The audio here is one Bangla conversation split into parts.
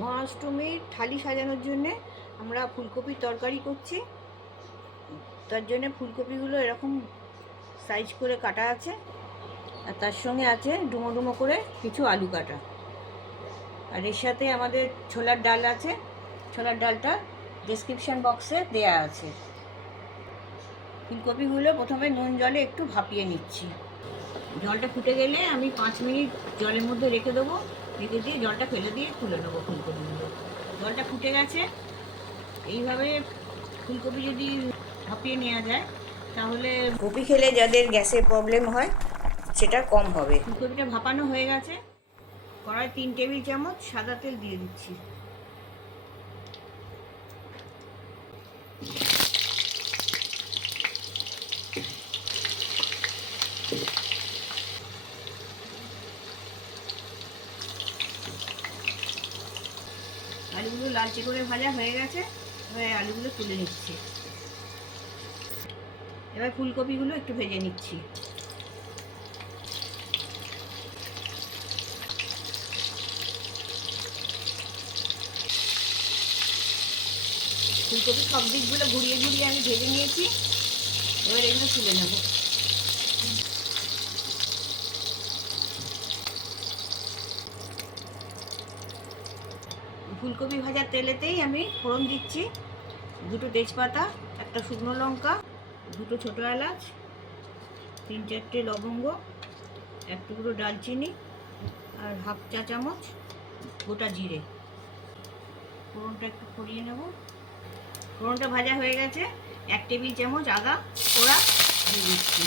মহাষ্টমীর থালি সাজানোর জন্যে আমরা ফুলকপির তরকারি করছি। তার জন্য ফুলকপিগুলো এরকম সাইজ করে কাটা আছে, আর তার সঙ্গে আছে ডুমো ডুমো করে কিছু আলু কাটা, আর এর সাথে আমাদের ছোলার ডাল আছে। ছোলার ডালটা ডেসক্রিপশান বক্সে দেয়া আছে। ফুলকপিগুলো প্রথমে নুন জলে একটু ভাপিয়ে নিচ্ছি। জলটা ফুটে গেলে আমি 5 মিনিট জলের মধ্যে রেখে দেবো। রেখে দিয়ে জলটা ফেলে দিয়ে তুলে নেবো ফুলকপিগুলো। জলটা ফুটে গেছে। এইভাবে ফুলকপি যদি ভাপিয়ে নেওয়া যায় তাহলে কপি খেলে যাদের গ্যাসের প্রবলেম হয় সেটা কম হবে। ফুলকপিটা ভাপানো হয়ে গেছে। কড়াই 3 টেবিল চামচ সাদা তেল দিয়ে দিচ্ছি। আলুগুলো লালচে করে ভাজা হয়ে গেছে। এবার আলুগুলো তুলে নিচ্ছি। এবার ফুলকপিগুলো একটু ভেজে নিচ্ছি। ফুলকপি সব দিকগুলো ঘুরিয়ে ঘুরিয়ে আমি ভেজে নিয়েছি। এবার এগুলো তুলে নেব। ফুলকপি ভাজার তেলেতেই আমি ফোড়ন দিচ্ছি। 2টো তেজপাতা, 1টা শুকনো লঙ্কা, 2টো ছোটো এলাচ, 3-4টে লবঙ্গ, 1 টুকরো ডালচিনি, আর হাফ চা চামচ গোটা জিরে। ফোড়নটা একটু ফোড়িয়ে নেব। ফোড়নটা ভাজা হয়ে গেছে। 1 টেবিল চামচ আদা পোড়া দিয়ে দিচ্ছি।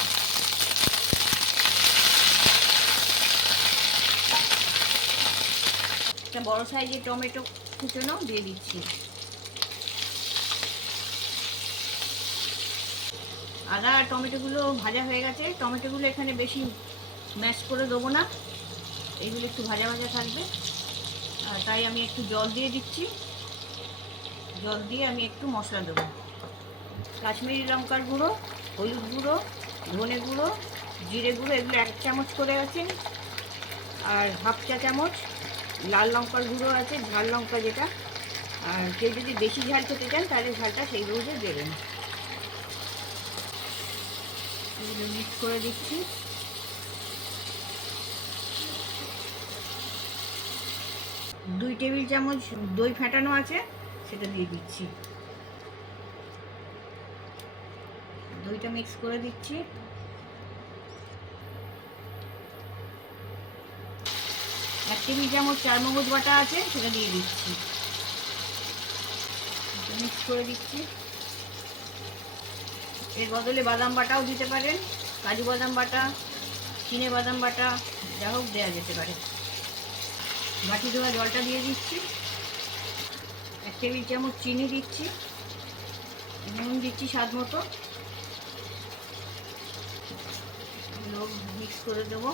একটা বড় সাইজের টমেটো কুচনো দিয়ে দিচ্ছি। আদা আর টমেটোগুলো ভাজা হয়ে গেছে। টমেটোগুলো এখানে বেশি ম্যাশ করে দেবো না, এইগুলো একটু ভাজা ভাজা থাকবে। আর তাই আমি একটু জল দিয়ে দিচ্ছি। জল দিয়ে আমি একটু মশলা দেবো। কাশ্মীরি লঙ্কার গুঁড়ো, হলুদ গুঁড়ো, ধনে গুঁড়ো, জিরে গুঁড়ো এগুলো 1 চামচ করে আছে। আর হাফ চা চামচ লাল লঙ্কার গুঁড়ো আছে, ঝাল লঙ্কা যেটা। আর কেউ যদি বেশি ঝাল খেতে চান তাহলে ঝালটা সেই বুঝে দেবেন। এগুলো মিক্স করে দিচ্ছি। দুই টেবিল চামচ দই ফেটানো আছে, সেটা দিয়ে দিচ্ছি। দইটা মিক্স করে দিচ্ছি। 1 টেবিল চামচ চারমগজ বাটা আছে, সেটা দিয়ে দিচ্ছি। মিক্স করে দিচ্ছি। এর বদলে বাদাম বাটাও দিতে পারেন, কাজু বাদাম বাটা, চিনে বাদাম বাটা, যা হোক দেওয়া যেতে পারে। বাটি ধোয়া জলটা দিয়ে দিচ্ছি। 1 টেবিল চামচ চিনি দিচ্ছি। নুন দিচ্ছি স্বাদ মতো। মিক্স করে দেবো।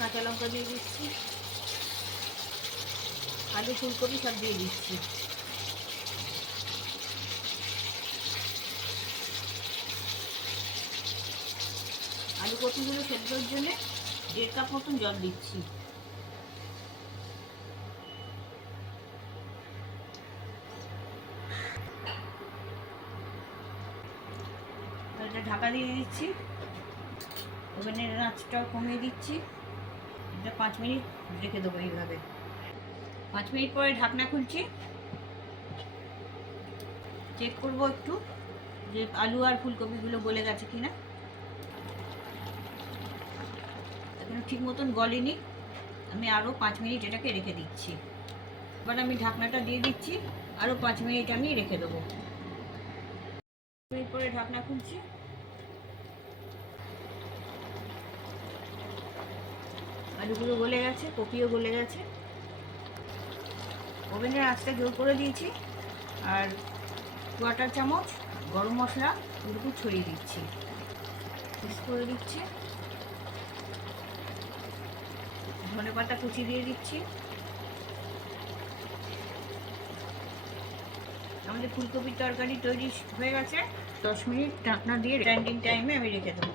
কাঁচা লঙ্কা দিয়ে দিচ্ছি। আলু ফুলকপি সব দিয়ে দিচ্ছি। আলু কপিগুলো সেদ্ধর জন্য 1.5 কাপ মতন জল দিচ্ছি। এটা ঢাকা দিয়ে দিচ্ছি। ওভেনের আঁচটাও কমিয়ে দিচ্ছি। এটা 5 মিনিট রেখে দেবো এইভাবে। 5 মিনিট পরে ঢাকনা খুলছি। চেক করবো একটু যে আলু আর ফুলকপিগুলো গলে গেছে কিনা। এখনো ঠিক মতন গলেনি। আমি আরও 5 মিনিট এটাকে রেখে দিচ্ছি। এবার আমি ঢাকনাটা দিয়ে দিচ্ছি। আরও 5 মিনিট আমি রেখে দেবো। 5 মিনিট পরে ঢাকনা খুলছি। আলুগুলো গলে গেছে, কপিও গলে গেছে। ওভেনের আঁচটা জোর করে দিয়েছি। আর 1/4 চামচ গরম মশলা একটু ছড়িয়ে দিচ্ছি। মিক্স করে দিচ্ছি। ধনে পাতা কুচি দিয়ে দিচ্ছি। আমাদের ফুলকপির তরকারি তৈরি হয়ে গেছে। 10 মিনিট ঢাকনা দিয়ে স্ট্যান্ডিং টাইমে আমি রেখে দেবো।